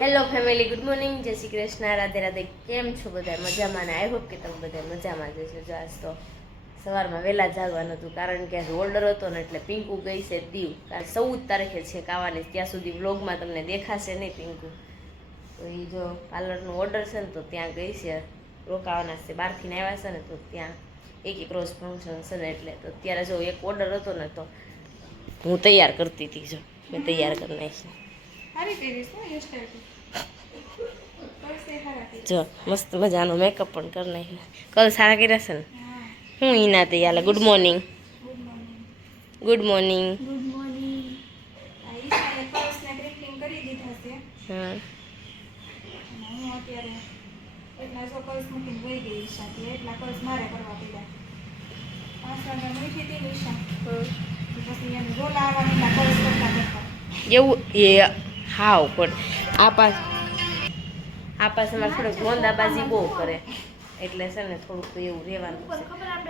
Hello family, good morning, જય શ્રી કૃષ્ણ, રાધે રાધે. કેમ છો બધા? મજામાં ને? આઈ હોપ કે તમે બધા મજામાં જ છો. જો આજ તો સવારમાં વહેલા જાગવાનું હતું, કારણ કે ઓર્ડર હતો ને એટલે પિંકુ ગઈ છે દીવ. 14 તારીખે છે આવવાની, ત્યાં સુધી વ્લોગમાં તમને દેખાશે નહીં પિંકુ. તો એ જો પાર્લરનું ઓર્ડર છે ને તો ત્યાં ગઈ છે, રોકાવાના છે, બહારથી આવ્યા છે ને તો ત્યાં એક રોજ ફંક્શન છે ને એટલે. તો અત્યારે જો એક ઓર્ડર હતો ને તો હું તૈયાર કરતી હતી, જો મેં તૈયાર કરી નાખી. જો મસ્ત મજાનો મેકઅપ પણ કરી નાખ્યો. કલ સારા કર્યા છે ને. હું ઈના તૈયાર. Good morning. Good morning. હા એવું એ હાવ પણ આ પાસે મારે થોડીક ગોંદાબાજી બહુ કરે એટલે છે ને થોડુંક તો એવું રહેવાનું છે.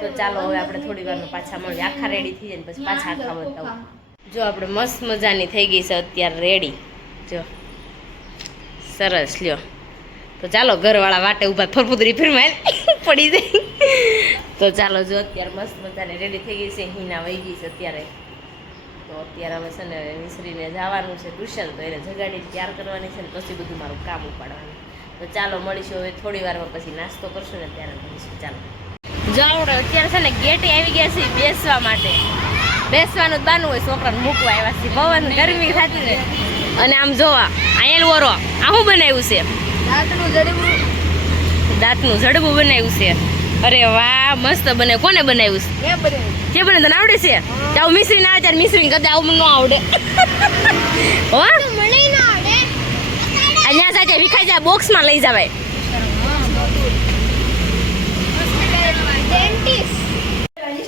તો ચાલો હવે આપણે થોડી વારમાં પાછા મળીએ. આખા રેડી થઈ જાય ને પછી પાછા આખા બતાવું. જો આપણે મસ્ત મજાની થઈ ગઈ છે અત્યારે રેડી. જો સરસ લ્યો. તો ચાલો ઘરવાળા વાટે ઊભા ફરફુદરી ફેરમાં પડી જાય. તો ચાલો જો અત્યારે મસ્ત મજાની રેડી થઈ ગઈ છે. હિના વહી ગઈ છે અત્યારે. તો અત્યારે હવે છે ને મિશ્રીને જવાનું છે ટ્યુશન, તો એને જગાડી તૈયાર કરવાની છે ને પછી બધું મારું કામ ઉપાડવાનું. તો ચાલો મળીશું હવે થોડી વારમાં, પછી નાસ્તો કરશું ને ત્યારે મળીશું. ચાલો જો આપણે અત્યારે છે ને ગેટે આવી ગયા છીએ બેસવા માટે. બેસવાનું જ બાનું હોય, છોકરાને મૂકવા આવ્યા છીએ. પવન ગરમી થતી ને અને આમ જોવા આયલ ઓરો આ શું બનાવ્યું છે? દાંતનું જડબું બનાવ્યું છે. અરે વાહ, મસ્ત બને. કોને બનાવ્યું છે? કે બને તને આવડે છે? આવું મિશ્રી ના આવે ત્યારે મિશ્રી કદાચ આવું ન આવડે. હો અહીંયા સાચે વિખાઈ જાય, બોક્સમાં લઈ જવાય.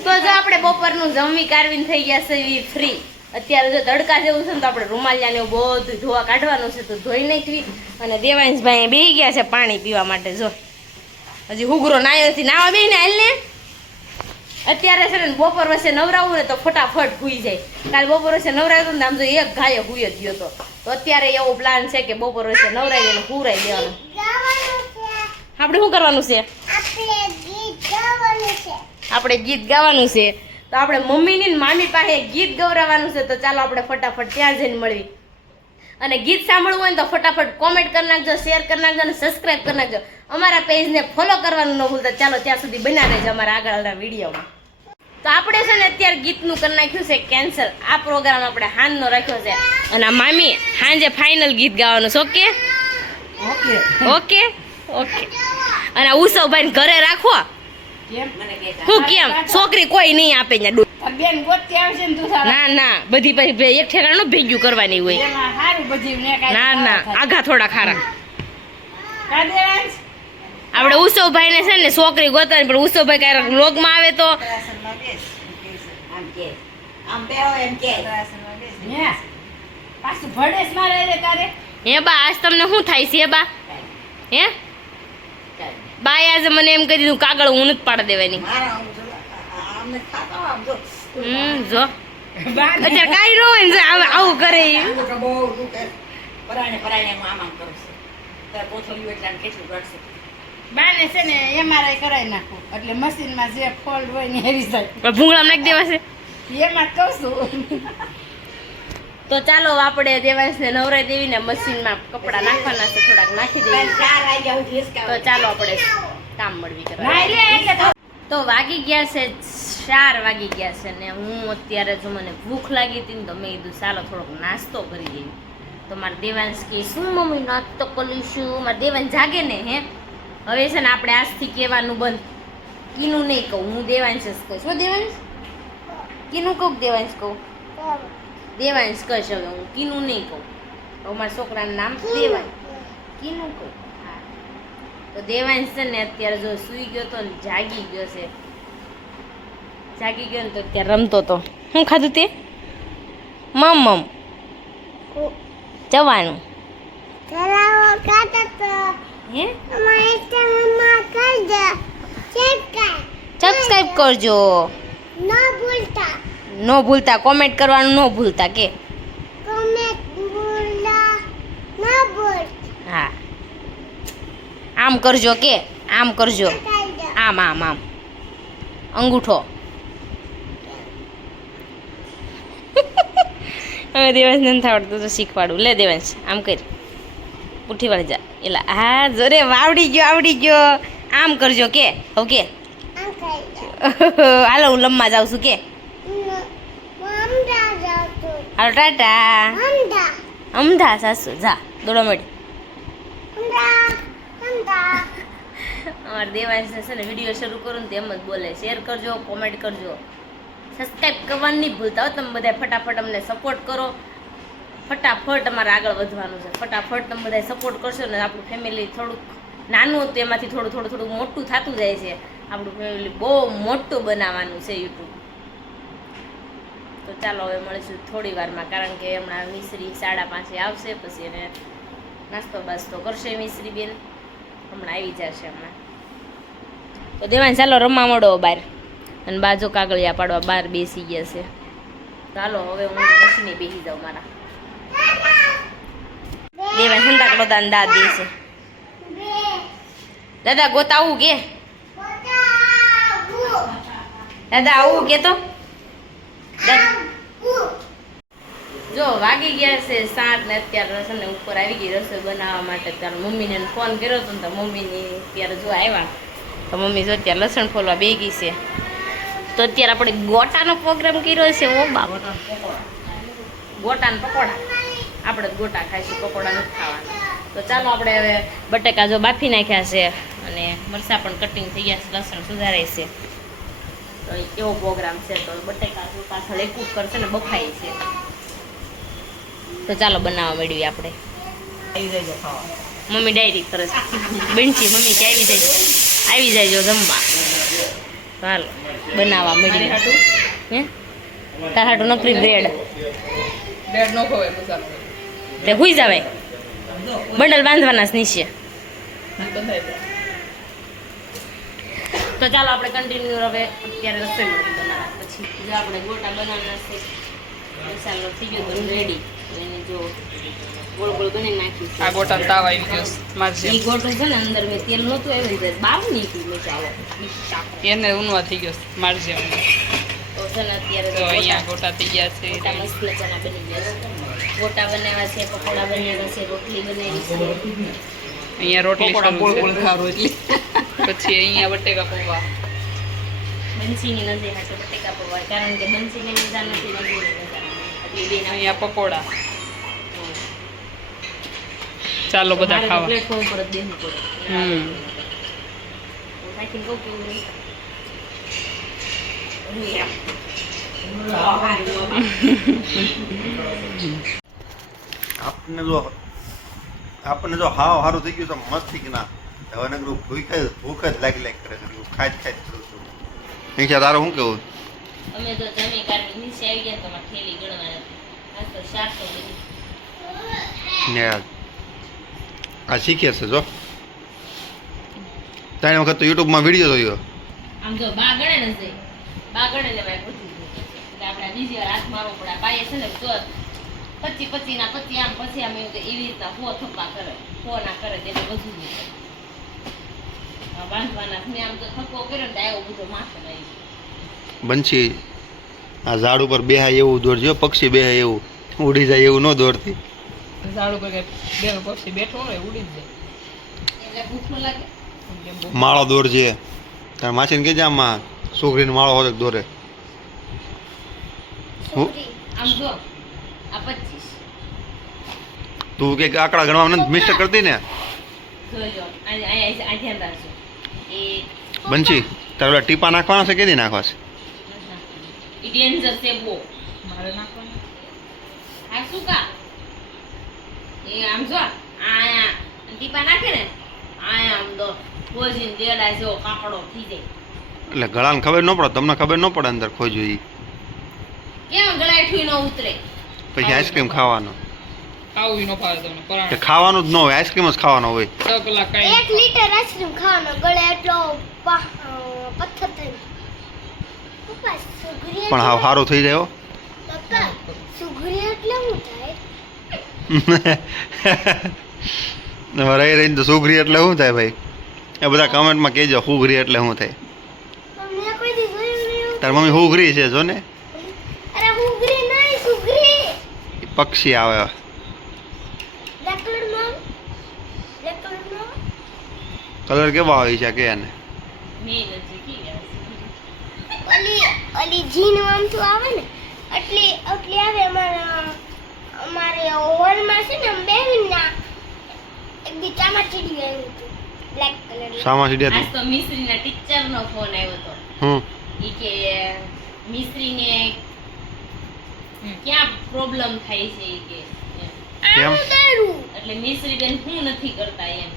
તો જો આપણે બપોરનું જમી કારવીને થઈ ગયા છે ફ્રી. અત્યારે જો તડકા જેવું છે ને તો આપણે રૂમાલિયા ને બધું ધોવા કાઢવાનું છે, તો ધોઈ નાખવી. અને દેવાંશભાઈ બેસી ગયા છે પાણી પીવા માટે. જો હજી હુગરો નાયો નથી, નાવા બે ને હાલ ને. અત્યારે છે ને બપોર વચ્ચે નવરાવું ને તો ફટાફટ હુઈ જાય. કાલે બપોર વચ્ચે નવરાવ્યું ને આમ જો એક ગાયો હુઈ જ ગયો હતો. તો અત્યારે એવો પ્લાન છે કે બપોર વચ્ચે નવરાવી અને હુરાઈ દેવાનું. આપણે શું કરવાનું છે? આપણે ગીત ગાવાનું છે. તો આપણે મમ્મીની ને મામી પાસે ગીત ગવરાવાનું છે. તો ચાલો આપણે ફટાફટ ત્યાં જઈને મળવી. અને ગીત સાંભળવું હોય ને તો ફટાફટ કોમેન્ટ કરી નાખજો, શેર કરી નાખજો અને સબસ્ક્રાઈબ કરી નાખજો. અમારા પેજને ફોલો કરવાનું ન ભૂલતા. ચાલો ત્યાં સુધી બના રહેજો અમારા આગળના વિડીયોમાં. તો આપણે છે ને અત્યારે ગીતનું કરી નાખ્યું છે કેન્સલ. આ પ્રોગ્રામ આપણે હાંજનો રાખ્યો છે અને આ મામી હાંજે ફાઇનલ ગીત ગાવાનું છે. Okay okay okay. અને આ ઉત્સવભાઈ ઘરે રાખો. હું કેમ છોકરી કોઈ નહીં આપે ને? ના ના, બધી પછી એક ઠેકાણું ભેગું કરવાની હોય. ના ના, આઘા થોડા ખારા. આપણે ઉત્સવભાઈ ને છે ને છોકરી ગોતવાની, પણ ઉત્સવભાઈ ક્યારેક વ્લોગમાં આવે તો હે બા આજ તમને શું થાય છે બા? હે બાય આજે મને એમ કહી દીધું કાગળ હું નથી પાડી દેવાની. જો અત્યારે કાઈ નો હોય ને આવું કરે. બાને છે ને એમઆરઆઈ કરાવી નાખો એટલે મશીનમાં જે ફોલ્ટ હોય ને એવી જાય. ભૂંગળામાં નાખી દેવા છે એમાં કહું છું. તો ચાલો આપણે દેવાંશને નવરાઈ દેવીને મશીનમાં કપડાં નાખવાના છે, થોડાક નાખી દેવી. તો ચાલો આપણે કામ મળવી કરવા. તો વાગી ગયા છે 4 વાગી ગયા છે ને હું અત્યારે જો મને ભૂખ લાગી હતી ને તો મેં કીધું ચાલો થોડોક નાસ્તો કરી દઈએ. તો મારા દેવાંશ કે શું મમ્મી નાસ્તો કરીશું? મારા દેવાંશ જાગે ને હે. હવે છે ને આપણે આજથી કહેવાનું બંધ. કીનું નહીં કહું, હું દેવાંશ જ કહીશ. હો દેવાંશ, કીનું કહું દેવાંશ કહું? દેવાંશ કહીશ હવે, હું કીનું નહીં કહું. હવે મારા છોકરાનું નામ દેવાંશ, કીનું કહું. હા, તો દેવાંશ છે ને અત્યારે જો સૂઈ ગયો તો ને જાગી ગયો છે. જાગી ગયો ને તો અત્યારે રમતો તો. શું ખાધું તે? મમ જવાનું હે. સબસ્ક્રાઇબ કરજો. નો ભૂલતા કોમેન્ટ કરવાનું ન ભૂલતા કે હા આમ કરજો કે આમ કરજો આમ આમ આમ અંગૂઠો હવે દેવાંશ નથી આવડતું તો શીખવાડું લે દેવાંશ આમ કરી પુઠ્ઠી વાળી જા એલા હા જોરે આવડી ગયો આમ કરજો કે ઓકે હાલો હું લમ્મા જાઉં છું કે હાલો ટાટા અમદા સાસુ જા દોડો મળી અમારા દેવાંશ છે ને વિડીયો શરૂ કરું ને તેમ જ બોલે શેર કરજો કોમેન્ટ કરજો સબસ્ક્રાઈબ કરવાનું નહીં ભૂલતા હો તમે બધા ફટાફટ અમને સપોર્ટ કરો ફટાફટ અમારે આગળ વધવાનું છે ફટાફટ તમે બધા સપોર્ટ કરશો ને આપણું ફેમિલી થોડુંક નાનું હતું એમાંથી થોડું મોટું થતું જાય છે આપણું ફેમિલી બહુ મોટું બનાવવાનું છે યુટ્યુબ તો ચાલો હવે મળીશું થોડી વારમાં કારણ કે હમણાં મિશ્રી 5:30 આવશે પછી એને નાસ્તો બાસ્તો કરશે મિશ્રી બેન હમણાં આવી જશે હમણાં તો દેવાંશ ચાલો રમવા મળો બહાર અને બાજુ કાગળિયા પાડવા બહાર બેસી ગયા છે ચાલો હવે હું મશીને બેસી જાઉં મારા દેવાંશ સંતાકડો દાંત દે છે દાદા ગોતા આવું કે દાદા આવું કે તો જો વાગી ગયા છે 7 ને અત્યારે છે ને ઉપર આવી ગઈ રસોઈ બનાવવા માટે ત્યારે મમ્મીને ફોન કર્યો હતો ને તો મમ્મીની ત્યારે જો આવ્યા તો મમ્મી જો અત્યારે લસણ ફોલવા બેગી છે તો અત્યારે આપણે ગોટાનો પ્રોગ્રામ કર્યો છે ઓ બા ગોટાના પકોડા આપણે ગોટા ખાઈશું પકોડા નથી ખાવાના તો ચાલો આપણે હવે બટેકા જો બાફી નાખ્યા છે અને મરચાં પણ કટિંગ થઈ ગયા છે લસણ સુધારાય છે તો એવો પ્રોગ્રામ છે તો બટેકા જો પાછળ એક કુકર છે ને બફાય છે તો ચાલો બનાવવા મેળવીએ આપણે મમ્મી ડાયરી કરે છે બેનચી મમ્મી કે આવી જાય જમવા ચાલો બનાવવા મેળવી હે તાર હાટું નકરી બ્રેડ નો ખવાય મસાલો તે હુઈ જવાય બંડલ બાંધવાના છે નીચે તો ચાલો આપણે કન્ટિન્યુ હવે અત્યારે રસોઈ બનાવવા પછી જો આપણે ગોટા બનાવવાના છે મસાલો થઈ ગયો તો રેડી એને જો ગોળ ગોળ બનાવી નાખીશું આ ગોટા તાવ આવી ગયો મારશે ઈ ગોટું છે ને અંદર મેં તેલ નહોતું આવ્યું ને બહાર નીકળ્યું મેં ચાલો એને ઉનવા થઈ ગયો મારશે તો છે ને અત્યારે તો અહીંયા ગોટા થઈ ગયા છે ગોટા મસ્ત મજાના બની ગયા છે ગોટા બનાવ્યા છે પકોડા બનાવ્યા છે રોટલી બનાવી છે અહીંયા રોટલી પકોડા શરૂ છે પછી અહીંયા બટેકા પૌવા બંસીની નજર હાટો બટેકા પૌવા કારણ કે બંસીને મજા નથી નજરની મજા એટલે બેન અહીંયા પકોડા ચાલો બધા ખાવા પ્લેટફોર્મ પર જ બેસવું પડે નાખીને કહું કેવું નહીં આપણને જો હાવ સારું થઈ ગયું તો મસ્ત કે ના હવે નગરું ભૂખ જ લાગી કરે નગરું ખાઈ કરું છું નીચે તારું શું કેવું અમે તો જમી કાઢી નીચે આવી ગયા તો અમારે થેલી ગણવા નથી આ તો 400 બધી ને આ શીખે છે જો 3 વખત તો યુટ્યુબમાં વિડીયો જોયો આમ જો બા ગણે ને જઈ બા ગણે ને ભાઈ પૂછું એટલે આપણે બીજી વાર હાથ મારવો પડે બાઈએ છે ને જો 25 ના 25 આમ પછી આમ એવી રીતના ફો થપ્પા કરે ફો ના કરે એટલે બધું જ બાંધવાના મેં આમ તો થપ્પો કર્યો ને આવ્યો બધો માથે લઈ બંછી આ ઝાડ ઉપર બેહાય એવું દોરજો પક્ષી બેહાય એવું ઉડી જાય એવું ન દોરતી ઝાડ ઉપર બે પક્ષી બેઠો હોય ઉડી જ જાય એટલે ભૂખ ન લાગે માળો દોરજે તાર માછીને કહેજે આમાં છોકરીનો માળો હોય તો દોરે આમ જો આ 25 તું કે આંકડા ગણવામાં નથી મિસ્ટેક કરતી ને જોજો આ ધ્યાન રાખજો એક બંછી તારે ઓલા ટીપા નાખવાના છે કેદી નાખવા છે ઈ ડેન્જર છે બહુ મારે નાખવાનું આ શું કા એ આમ જો આયા ટીપા નાખે ને આયા આમ દો ભોજીન દેડા જેવો કાકડો થઈ જાય એટલે ગળાને ખબર ન પડે તમને ખબર ન પડે અંદર ખોજો ઈ કેમ ગળાઠી ન ઉતરે પછી આઈસ્ક્રીમ ખાવાનો ખાવું ઈ ન ફાવે તમને કે પરાણે ખાવાનું જ ન હોય આઈસ્ક્રીમ જ ખાવાનો હોય 6 કલાક કાઈ 1 લીટર આઈસ્ક્રીમ ખાવાનો ગળે એટલો પથ્થર થઈ પપ્પા સુગરી પણ હાવ સારું થઈ જાય હો પપ્પા સુગરી એટલે શું થાય રહી રહીને તો સુઘરી એટલે શું થાય ભાઈ? એ બધા કમેન્ટમાં કહેજો સુઘરી એટલે શું થાય. મેં કોઈ દી જોયું નહીં. તાર મમ્મી સુઘરી છે જો ને, અરે હુગરી નહીં, સુગરી. ઈ પક્ષી આવે. બ્લેક કલરનો. કલર કેવો આવે છે કે એને? મેં નથી કીધું. ઓલી જીન આમથું આવે ને એટલી આવે. અમારે હોલમાં છે ને બેહીના એક બી ચામાચીડી આવ્યું હતું બ્લેક કલર. સામા સીડ્યા આજ તો મિસ્ત્રીના ટીચરનો ફોન આવ્યો હતો. હું ઈ કે મિસ્ત્રીને ક્યાં પ્રોબ્લેમ થાય છે ઈ કે કેમ? એટલે મિસ્ત્રી બેન હું નથી કરતા એમ.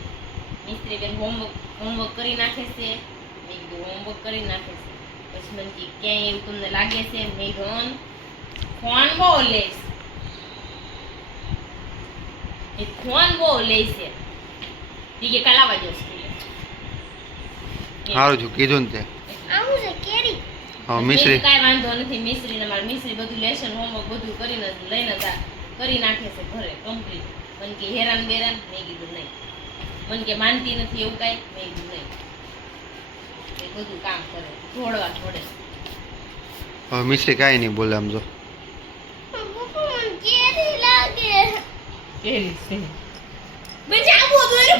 મિસ્ત્રી બેન હોમવર્ક કરી નાખે છે. મેં કીધું હોમવર્ક કરી નાખે છે. પછી મને કે ક્યાંય એવું તમને લાગે છે? મેં કીધું ફોન બહુ લે છે. એ ફોન બહુ લે છે. ઈ કે કાલ આવવા જો સ્કૂલે. સારું છું કીધું ને તે. આવું છે કેરી. હા મિશ્રી કાંઈ વાંધો નથી. મિસ્ત્રીને મારે મિસ્ત્રી બધું લેશન હોમવર્ક બધું કરીને લઈને કરી નાખે છે ઘરે કમ્પ્લીટ. મને કે હેરાન બેરાન. મેં કીધું નહીં. મને કે માનતી નથી એવું કાંઈ. મેં કીધું નહીં. એ બધું કામ કરે થોડવા થોડે. હવે મિશ્રી કાંઈ નહીં બોલે આમ જો. પપ્પા મને કેરી લાગે. કેરી છે બેટા આવો દોર્યો.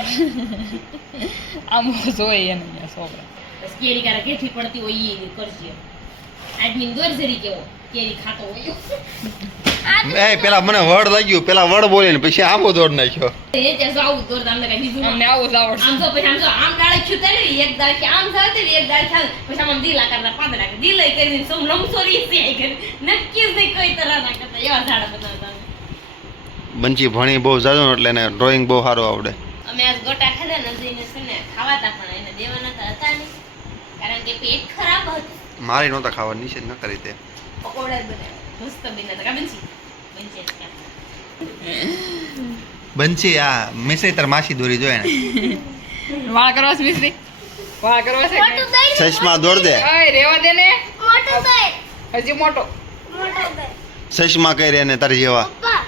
આમ જોઈએ એને અહીંયા છોકરા. બસ કેરી કારા કેઠી પડતી હોય એ કરશે. આદમી દોર જરી કેવો કેરી ખાતો હોય. એ પેલા મને વડ લાગ્યું, પેલા વડ બોલીને પછી આંબો દોડ નાખ્યો. એ ત્યાં જો આવું દોરતા અમને કઈ બીજું અમને આવું જ આવડશે. આમ જો પછી આમ જો આમ ડાળે ખુતે ને એક ડાળ કે આમ જાતે એક ડાળ ખાલ પછી આમ દીલા કરતા પાંદડા કે દીલા કરીને સમ લમસોરી છે કે નક્કી જ નહીં કોઈ તરહ ના કરતા એવા ઝાડા બનાવતા. બંચી ભણી બહુ જાજો ને એટલે એને ડ્રોઈંગ બહુ સારું આવડે. અમે આજ ગોટા ખાધા ને જઈને છે ને ખાવાતા પણ એને દેવાના હતા નહીં કારણ કે પેટ ખરાબ હતું. મારી નહોતા ખાવા, નિષેધ ન કરી તે. પકોડા જ બનાવ્યા મસ્ત બન્યા હતા. કા બંસી બંચી આ મિશ્રી તાર માસી દોરી જોઈએ ને. વાળ કરવા છે મિસ્ત્રી? વાળ કરવા છે મોટું દઈ. ચશ્મા દોડ દે. ઓય રેવા દે ને. મોટું દઈ. હજી મોટો. મોટું દઈ. ચશ્મા કરી એને તારી જેવા. પપ્પા.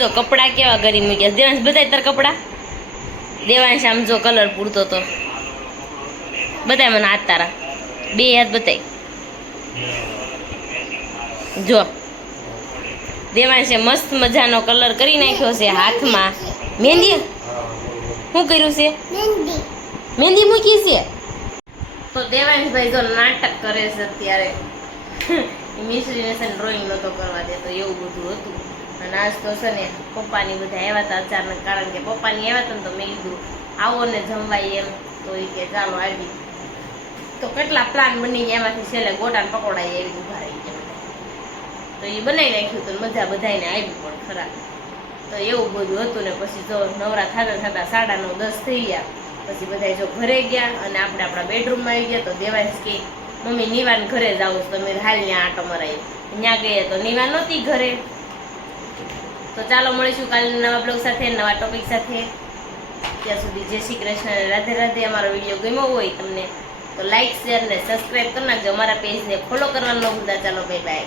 જો કપડા કેવા કરી મૂક્યા. દેવાંશ બધાય તાર કપડા. દેવાંશ આમ જો કલર પૂરતો તો બધાય મને હાથ તારા બે હાથ બતાય જો. દેવાંશે મસ્ત મજાનો કલર કરી નાખ્યો છે હાથમાં. મહેંદી શું કર્યું છે? મહેંદી. મહેંદી મૂકી છે. તો દેવાંશભાઈ જો નાટક કરે છે અત્યારે. મિશ્રીને છે ને ડ્રોઈંગ નહોતો કરવા દેતો એવું બધું હતું. અને આજ તો છે ને પપ્પાની બધા આવ્યા હતા અચાનક. કારણ કે પપ્પાની આવ્યા હતા ને તો મેં કીધું આવો ને જમવાય એમ. તો એ કે ચાલો આવી. તો કેટલા પ્લાન બની ગયા એમાંથી છેલ્લે ગોટાને પકોડાઈ એવી ઉભા રહી ગયા. તો એ બનાવી નાખ્યું તો મજા બધાને આવી પણ ખરા. તો એવું બધું હતું ને પછી જો નવરા થતા થતા 9:30 થઈ ગયા. પછી બધા જો ઘરે ગયા અને આપણે આપણા બેડરૂમમાં આવી ગયા. તો દેવાંશ કે મમ્મી નિવાન ઘરે જ આવું તો મેં હાલ ત્યાં આટો મરાવી. ત્યાં ગઈએ તો નિવા નહોતી ઘરે. તો ચાલો મળીશું કાલે નવા બ્લોગ સાથે નવા ટોપિક સાથે. ત્યાં સુધી જય શ્રી કૃષ્ણ, રાધે રાધે. અમારો વિડીયો ગમ્યો હોય તમને તો લાઈક શેર ને સબસ્ક્રાઈબ કરી નાખજો. અમારા પેજને ફોલો કરવાનું ન ભૂલતા. ચાલો બાય બાય.